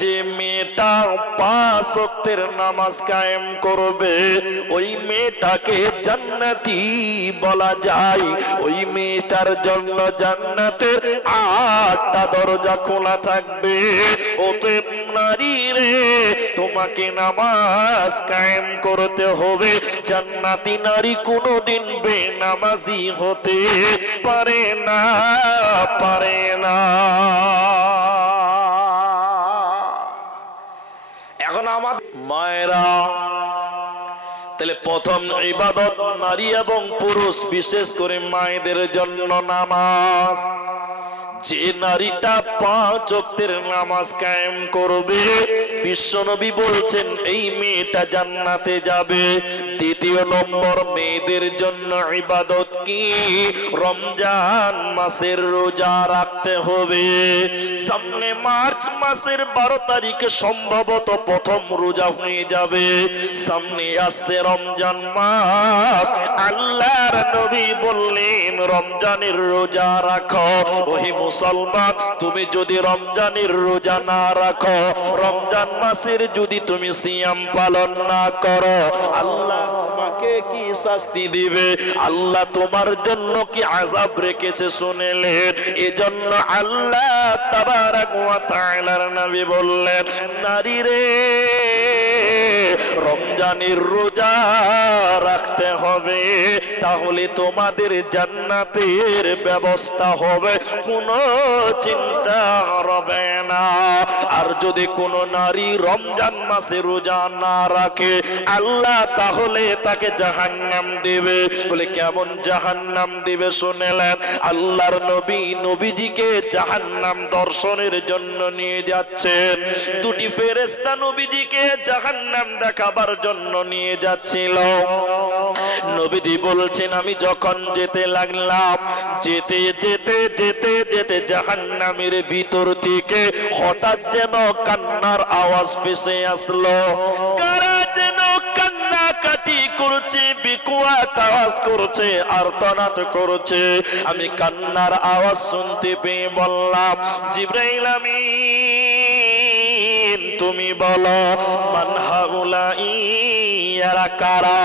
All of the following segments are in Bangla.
যে মেয়েটা 5 ওয়াক্তের নামাজ কায়েম করবে ওই মেয়েটাকে জান্নাতি বলা যায়। ওই মেয়েটার জন্য জান্নাতের 8টা দরজা খোলা থাকবে। অতএব নারী রে, তোমাকে নামাজ কায়েম করতে হবে। জান্নাতি নারী কোনোদিন বেনামাজি হতে পারে না, পারে না। এখন আমাদের মায়েরা, তাহলে প্রথম ইবাদত নারী এবং পুরুষ, বিশেষ করে মায়েদের জন্য নামাজ। যে নারীটা 5 ওয়াক্তের নামাজ কায়েম করবে, বিশ্বনবী বলছেন এই মেয়েটা জান্নাতে যাবে। দ্বিতীয় নম্বর, মেয়েদের জন্য ইবাদত কি? রমজান মাসের রোজা রাখতে হবে। সামনে মার্চ মাসের 12 তারিখে সম্ভবত প্রথম রোজা হয়ে যাবে। সামনে আসছে রমজান মাস। আল্লাহর নবী বললেন রমজানের রোজা রাখো। ওহে মুসলমান, তুমি যদি রমজানের রোজা না রাখো, রমজান মাসের যদি তুমি সিয়াম পালন না করো, আল্লাহ তোমাকে কি শাস্তি দিবে, আল্লাহ তোমার জন্য কি আযাব রেখেছে শুনেলেন। এজন্য আল্লাহ তাবারাক ওয়া তাআলার নবী বললেন, নারী রে, রমজানের রোজা রাখতে হবে, তাহলে তোমাদের জান্নাতের ব্যবস্থা হবে, কোনো চিন্তা হবে না। আর যদি কোনো নারী রমজান মাসে রোজা না রাখে, আল্লাহ তাহলে তাকে জাহান্নাম দেবে। বলে কেমন জাহান্নাম দিবে শুনেলেন। আল্লাহর নবী নবীজিকে জাহান্নাম দর্শনের জন্য নিয়ে যাচ্ছেন। দুটি ফেরেশতা নবীজিকে জাহান্নাম দেখাবার জন্য নিয়ে যাচ্ছিল। নবীজি বলছেন, আমি যখন যেতে লাগলাম, যেতে যেতে যেতে যেতে জাহান্নামের ভিতর থেকে হঠাৎ যেন কান্নার আওয়াজ ভেসে আসলো। কারা যেন কান্নাকাটি করছে, বিকোয়াট আওয়াজ করছে, আর্তনাদ করছে। আমি কান্নার আওয়াজ শুনতে পেয়ে বললাম, জিবরাইল আমিন, তুমি বলো মান হাউলাই, এরা কারা?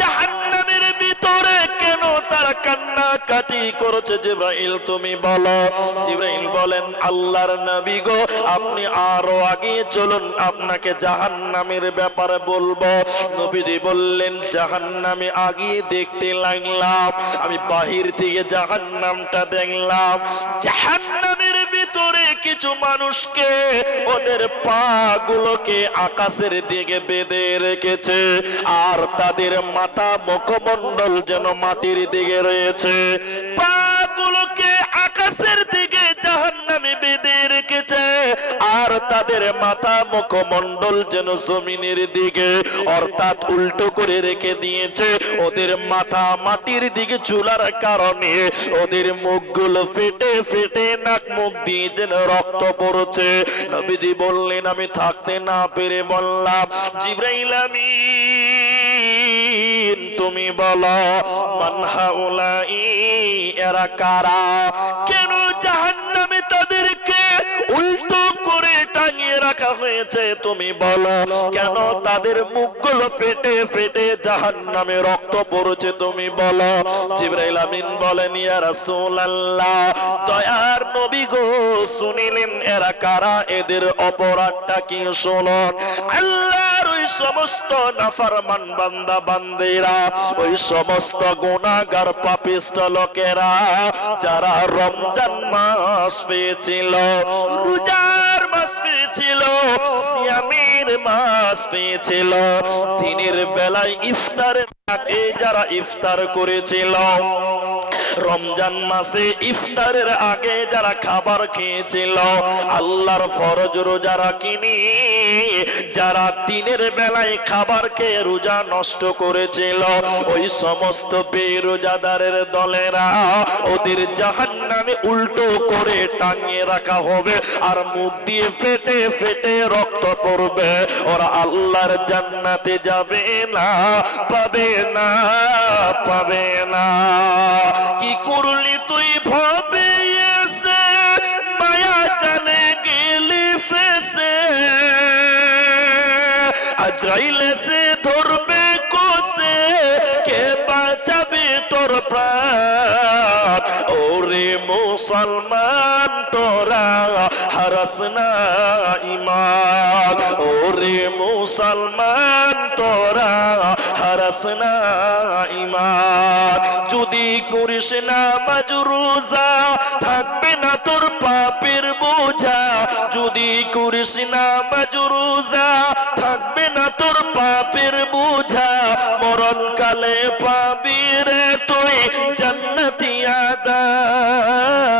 জাহান্নামের ভিতরে কেন তারা কান্নাকাটি করছে? জিবরাইল তুমি বলো। জিবরাইল বলেন, আল্লাহর নবী গো, আপনি আরো আগে চলুন, আপনাকে জাহান্নামের ব্যাপারে বলবো। নবীজি বললেন, জাহান্নামে আগিয়ে দেখতে লাগলাম। আমি বাহির থেকে জাহান্নামটা দেখলাম। জাহান্নামের ভিতরে কিছু মানুষকে ওদের পা গুলোকে আকাশের দিকে বেঁধে রেখেছে, আর তাদের মাথা মুখমণ্ডল যেন মাটির দিকে রয়েছে। পা গুলোকে আকাশের দিকে জাহান্নামে বেঁধে রেখেছে, আর তাদের মাথা মুখমণ্ডল যেন জমিনের দিকে, অর্থাৎ উল্টো করে রেখে দিয়েছে। ওদের মাথা মাটির দিকে ঝুলার কারণে ওদের মুখগুলো ফেটে ফেটে নাক মুখ দিয়ে যেন রক্ত পড়ছে। নবীজি বললেন, আমি থাকতে না পেরে বললাম, জিবরাইল আমিন, তুমি বলো মান হাউলাই, এরা কারা? কেন জাহান্নামে তাদেরকে উল্টো করে টাঙিয়ে রাখা হয়েছে? তুমি বলো, কেন তাদের মুখগুলো ফেটে ফেটে জাহান্নামে রক্ত পড়ছে? তুমি বলো। জিবরাইল আমিন বলেন, ইয়া রাসূলুল্লাহ, দয়ার নবী গো, শুনিলেন এরা কারা, এদের অপরাধটা কি শুনুন। আল্লাহর ওই সমস্ত নাফরমান বান্দা বান্দিরা, ওই সমস্ত গুনাহগার পাপিষ্ট লোকেরা, যারা রমজান মাস পেয়েছিল, রোজার মাস পেয়েছিল, সিয়ামের মাস পেয়েছিল, দিনের বেলায় ইফতারের আগে যারা ইফতার করেছিল, রমজান মাসে ইফতারের আগে যারা খাবার খেয়েছিল, আল্লাহর ফরজ রোজা রাখিনি, যারা দিনের বেলায় খাবার খেয়ে রোজা নষ্ট করেছিল, ওই সমস্ত বেরোজাদারের দলেরা, ওদের জাহান্নামে উল্টো করে টাঙিয়ে রাখা হবে, আর মুখ দিয়ে ফেটে ফেটে রক্ত পড়বে। ওরা আল্লাহর জান্নাতে যাবে না, পাবে না, পাবে না। কি করলি তুই ভবে এসে, মায়া জালে গেলি ফেসে, আজরাইল এসে ধরবে কোসে, কে বাঁচাবে তোর প্রাণ? ওরে মুসলমান তোরা হারাস না ঈমান, ওরে মুসলমান তোরা হারাস না ঈমান। যদি করিস নামাজ রোজা থাকবে না তোর পাপের বোঝা, যদি করিস নামাজ রোজা থাকবে না তোর পাপের বোঝা। মরণকালে পাবি রে তুই জান্নাতি আদার।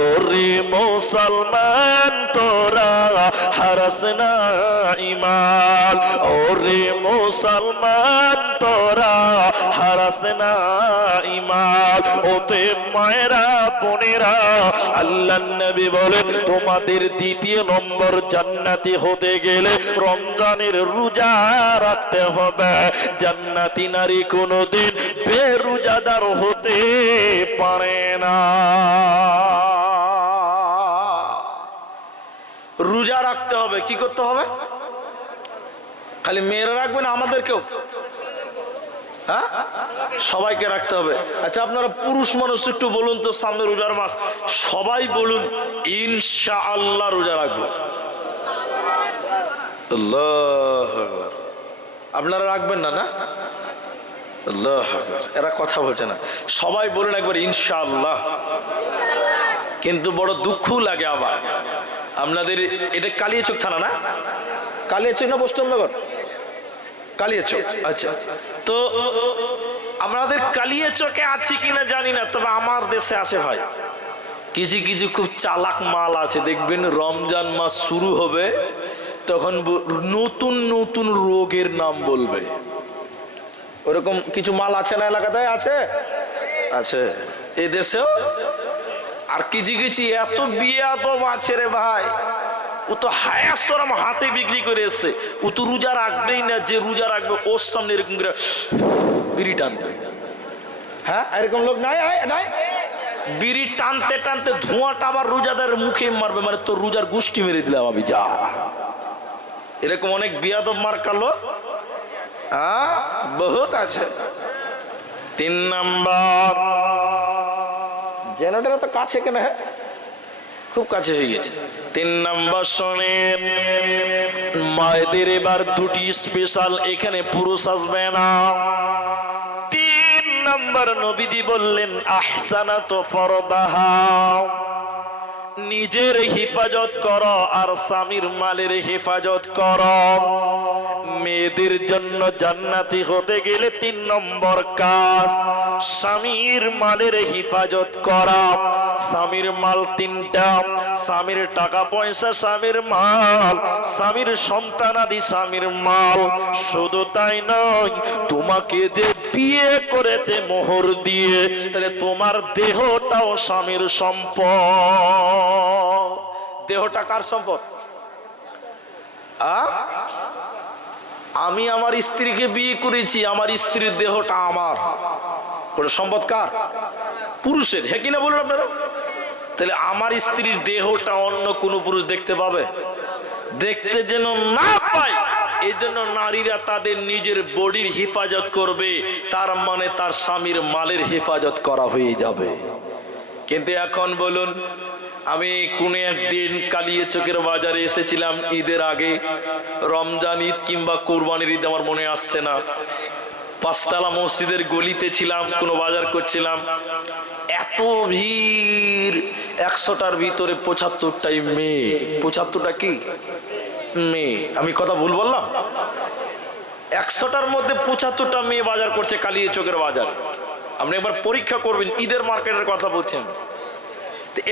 ওরে মুসলমান তোরা হারাস না ঈমান, ওরে মুসলমান তোরা হারাস না ঈমান। ওতে মায়েরা বোনেরা, আল্লাহর নবী বলেন তোমাদের দ্বিতীয় নম্বর জান্নাতি হতে গেলে রমজানের রোজা রাখতে হবে। জান্নাতি নারী কোনোদিন বেরোজাদার হতে পারে না। রোজা রাখতে হবে। কি করতে হবে? খালি মেয়েরা রাখবে না, আমাদেরকেও? হ্যাঁ, সবাইকে রাখতে হবে। আচ্ছা, আপনারা পুরুষ মানুষ একটু বলুন তো, সামনে রোজার মাস, সবাই বলুন ইনশাআল্লাহ রোজা রাখবো। আল্লাহু আকবার। আপনারা রাখবেন না? না, আল্লাহু আকবার। এরা কথা বলছে না। সবাই বলুন একবার ইনশাআল্লাহ। কিন্তু বড় দুঃখ লাগে আবার আপনাদের, এটা কালিয়াচক থানা না? কালিয়াচক না পশ্চিমনগর? কালিয়াচক। আচ্ছা, তো আমাদের কালিয়াচকে আছি কিনা জানি না, তবে আমার দেশে আছে ভাই। কিছু কিছু খুব চালাক মাল আছে, দেখবেন রমজান মাস শুরু হবে তখন নতুন নতুন রোগের নাম বলবে। ওরকম কিছু মাল আছে না এলাকাতে? আছে, আছে এই দেশেও। আর কিছু কিছু এত বিয়াদব আছে রে ভাই, ও তো হায়াসরম হাতে বিক্রি করে এসছে। ও তো রোজা রাখবেই না, যে রোজা রাখবে ওর সামনে এরকম করে বিড়ি টানবে। হ্যাঁ, এরকম লোক নাই? নাই, বিড়ি টানতে টানতে ধোঁয়াটা আবার রোজাদারের মুখে মারবে, মানে তোর রোজার গোষ্ঠী মেরে দিলাম আমি, যা। এরকম অনেক বিয়াদব মার্কা লোক বহুত আছে। 3 নাম্বার, জেনারেটর তো কাছে কেন? হ্যাঁ, খুব কাছে হয়ে গেছে। 3 নাম্বার শোনেন, মায়েদের এবার দুটি স্পেশাল, এখানে পুরুষ আসবে না। 3 নাম্বার নবীজি বললেন আহসানাতু ফারদাহা, নিজের হেফাজত করো আর স্বামীর মালের হেফাজত করো। মেয়েদের জন্য জান্নাতি হতে গেলে 3 নম্বর কাজ স্বামীর মালের হেফাজত করা। স্বামীর মাল 3টা, স্বামীর টাকা পয়সা স্বামীর মাল, স্বামীর সন্তানাদি স্বামীর মাল। শুধু তাই নয়, তোমাকে যে বিয়ে করেছে মোহর দিয়ে, তাহলে তোমার দেহটাও স্বামীর সম্পদ। দেহটা কার সম্পদ? আমি আমার স্ত্রীকে বিয়ে করেছি, আমার স্ত্রীর দেহটা আমার। সম্পদ কার? পুরুষের। হ্যাঁ কিনা বলুন আপনারা? তাহলে আমার স্ত্রীর দেহটা অন্য কোন পুরুষ দেখতে পাবে? দেখতে যেন না পায়, এই জন্য নারীরা তাদের নিজের বডির হেফাজত করবে, তার মানে তার স্বামীর মালের হেফাজত করা হয়ে যাবে। কিন্তু এখন বলুন, আমি কোনো একদিন কালিয়াচকের বাজারে এসেছিলাম ঈদের আগে, রমজান ঈদ কিংবা কোরবানির ঈদ আমার মনে আসছে না। 5 তলা মসজিদের গলিতে ছিলাম, কোনো বাজার করছিলাম। এত ভিড়, 100টার ভিতরে 75টাই মেয়ে। 75টা কি মেয়ে? আমি কথা ভুল বললাম? 100টার মধ্যে 75টা মেয়ে বাজার করছে কালিয়াচকের বাজারে। আপনি একবার পরীক্ষা করবেন, ঈদের মার্কেটের কথা বলছেন।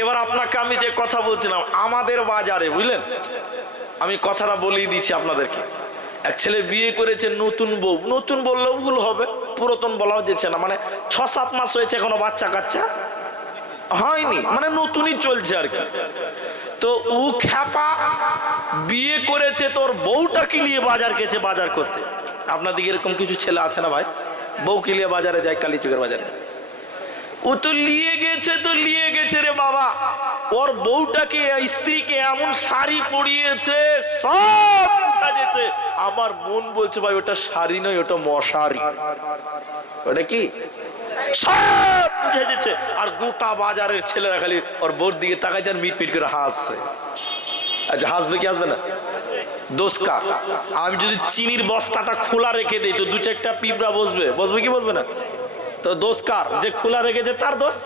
এবার আপনাকে আমি যে কথা বলছিলাম, আমাদের বাজারে, বুঝলেন, আমি কথাটা বলেই দিচ্ছি আপনাদেরকে। এক ছেলে বিয়ে করেছে নতুন বউ, নতুন বললেও ভুল হবে, পুরাতন বলাও যেছে না, মানে 6-7 মাস হয়েছে, এখনো বাচ্চা কাচ্চা হয়নি, মানে নতুনই চলছে আর কি। তো ও খ্যাপা বিয়ে করেছে, তোর বউটাকে নিয়ে বাজার গেছে বাজার করতে। আপনার দিকে এরকম কিছু ছেলে আছে না ভাই? বউকে নিয়ে বাজারে যায় কালীচকের বাজারে। ও তো লিয়ে গেছে রে বাবা, ওর বউটাকে স্ত্রীকে এমন শাড়ি পরিয়েছে, সব সাজেছে। আমার মন বলছে ভাই ওটা শাড়ি নয়, ওটা মশারি। ওটা কি সব বুঝে যাচ্ছে। আর গোটা বাজারের ছেলেরা খালি ওর বউর দিকে তাকাইছে আর মিট মিট করে হাসছে। আচ্ছা হাসবে কি হাসবে না? দোষ কার? আমি যদি চিনির বস্তাটা খোলা রেখে দিই তো দু চারটা পিঁপড়া বসবে কি বসবে না? তো দোষ কার? যে খোলা রেখেছে তার দোষ।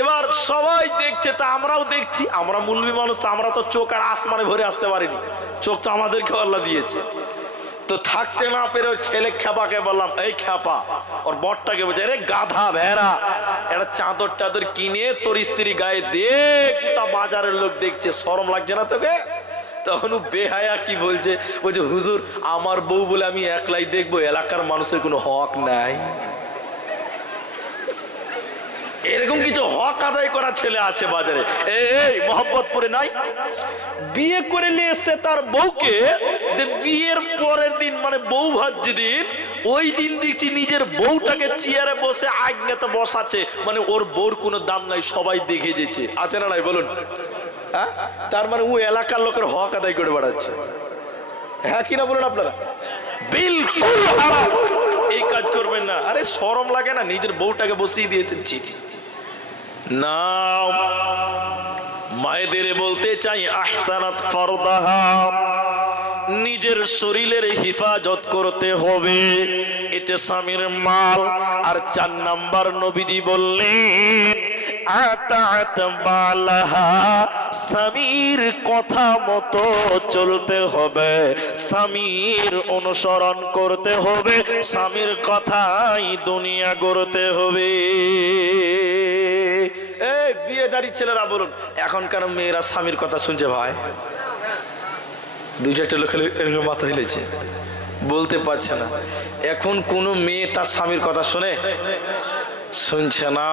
এবার সবাই দেখছে, তা আমরাও দেখছি। আমরা মুলবি মানুষ, তো আমরা তো চোখ আর আসমানে ভরে আসতে পারিনি, চোখ তো আমাদেরকে আল্লাহ দিয়েছে। তো থাকতে না পেরে ওর ছেলে খ্যাপাকে বললাম, এই খ্যাপা, ওর বরটাকে বলছে, আরে গাধা ভেড়া, একটা চাদর টাদর কিনে তোর স্ত্রী গায়ে দেখ, গোটা বাজারের লোক দেখছে, শরম লাগছে না তোকে? তখন বেহায়া কি বলছে, হুজুর আমার বউ বলে আমি একলাই দেখবো, এলাকার মানুষের কোনো হক নাই। এরকম কিছু হক আদায় করা ছেলে আছে বাজারে। এই মোহাম্মদপুরে নাই? বিয়ে করে নিয়ে এসছে তার বউকে, যে বিয়ের পরের দিন মানে বউ ভাত যেদিন, ওই দিন দেখছি নিজের বউটাকে চেয়ারে বসে আগ্নেতে বসাচ্ছে, মানে ওর বউর কোনো দাম নাই, সবাই দেখে যেছে। আছে না নাই বলুন? হ্যাঁ, তার মানে ও এলাকার লোকের হক আদায় করে বেড়াচ্ছে। হ্যাঁ কিনা বলুন আপনারা? বিলকুল হারাম, এই কাজ করবেন না। আরে শরম লাগে না? নিজের বউটাকে বসিয়ে দিয়েছেন। জি জি না, মায়েদের বলতে চাই আহসানাত ফারদাহা, নিজের শরীরের হিফাজত করতে হবে, এটা স্বামীর মাল। আর 4 নাম্বার নবীজি বললেন আতাত বালাহা, স্বামীর কথা মতো চলতে হবে, স্বামীর অনুসরণ করতে হবে, স্বামীর কথাই দুনিয়া গড়তে হবে। এই বিয়েদারি ছেলেরা বলুন, এখনকার মেয়েরা স্বামীর কথা শুনছে ভাই? 2-4টা লোক মাথা হিলেছে, বলতে পারছে না। এখন কোন মেয়ে তার স্বামীর কথা শুনছে না।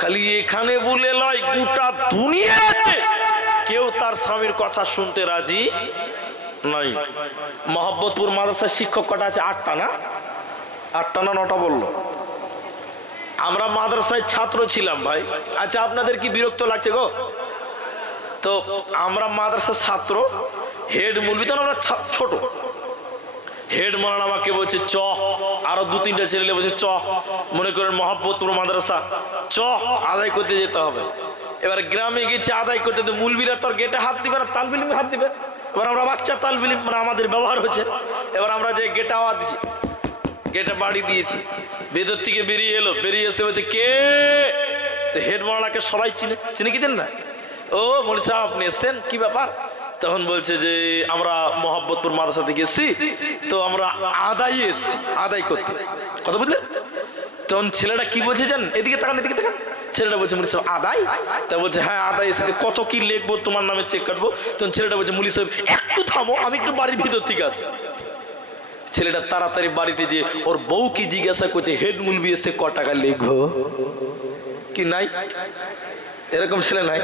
খালি এখানে বলে লয়, গোটা দুনিয়াতে কেউ তার স্বামীর কথা শুনতে রাজি নাই। মোহাম্মদপুর মাদ্রাসার শিক্ষক কটা আছে? 8টা না? 8টা না 9টা বললো? আমরা মাদ্রাসায় ছাত্র ছিলাম ভাই। আচ্ছা আপনাদের কি বিরক্ত লাগছে গো? তো আমরা মাদ্রাসার ছাত্র, হেড মুলবি, তখন আমরা ছোট, হেড মাওলানা আমাকে বলছে চ, আরো 2-3টা ছেলে বলছে চ, মনে করেন মোহাম্মদপুর মাদ্রাসা, চ আদায় করতে যেতে হবে। এবার গ্রামে গেছে আদায় করতে, তো মুলবিরা তোর গেটে হাত দিবে না, তালবিলিমে হাত দিবে। এবার আমরা বাচ্চা তালবিলিম, মানে আমাদের ব্যবহার হচ্ছে। এবার আমরা যে গেটে আওয়াজ দিছি, গেটে বাড়ি দিয়েছি, ভেতর থেকে বেরিয়ে এলো, বেরিয়ে এসে বলছে কে? তো হেড মাওলানাকে সবাই চিনে কি না? ও মৌলভী সাহেব আপনি এসেছেন, কি ব্যাপার? তখন বলছে যে আমরা মোহাম্মদপুর মাদ্রাসা থেকে এসেছি, তো আমরা আদায় করতে। কথা বুঝলেন? তখন ছেলেটা কি বলছে জান, এদিকে তাকান, এদিকে তাকান। ছেলেটা বলছে মৌলভী সাহেব আদায়? তা বলছে হ্যাঁ আদায় এসেছে, কত কি লিখবো তোমার নামে চেক কাটবো? তখন ছেলেটা বলছে মৌলভী সাহেব একটু থামো, আমি একটু বাড়ির ভিতর থেকে আসি। ছেলেটা তাড়াতাড়ি বাড়িতে যে ওর বউকে জিজ্ঞাসা করছে হেড মুলবি এসে ক টাকা লিখবো কি? নাই, এরকম ছেলে নাই।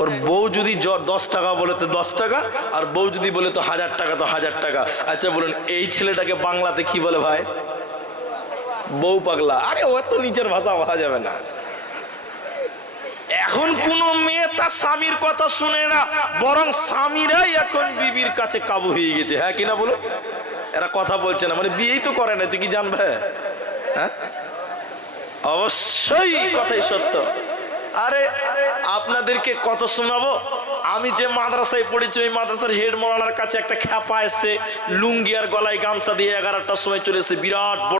ওর বউ যদি 10 টাকা বলে তো 10 টাকা, আর বউ যদি বলে তো 1000 টাকা তো 1000 টাকা। আচ্ছা বলুন এই ছেলেটাকে বাংলাতে কি বলে ভাই? বউ পাগলা। আরে ও তো নিজের ভাষা বলা যাবে না। এখন কোন মেয়ে তার স্বামীর কথা শুনে না, বরং স্বামীরাই এখন বিবির কাছে কাবু হয়ে গেছে। হ্যাঁ কিনা বলো? এরা কথা বলছে না, মানে বিয়েই তো করে না, তুই কি জানবে? হ্যাঁ অবশ্যই কথাই সত্য। আরে আপনাদেরকে কত শোনাবো। আমি যে মাদ্রাসায় পড়েছি ওই মাদ্রাসার হেড মাওলানার কাছে একটা খ্যাপা এসছে, লুঙ্গি আর গলায় গামছা দিয়ে 11টার সময় চলে এসে, বিরাট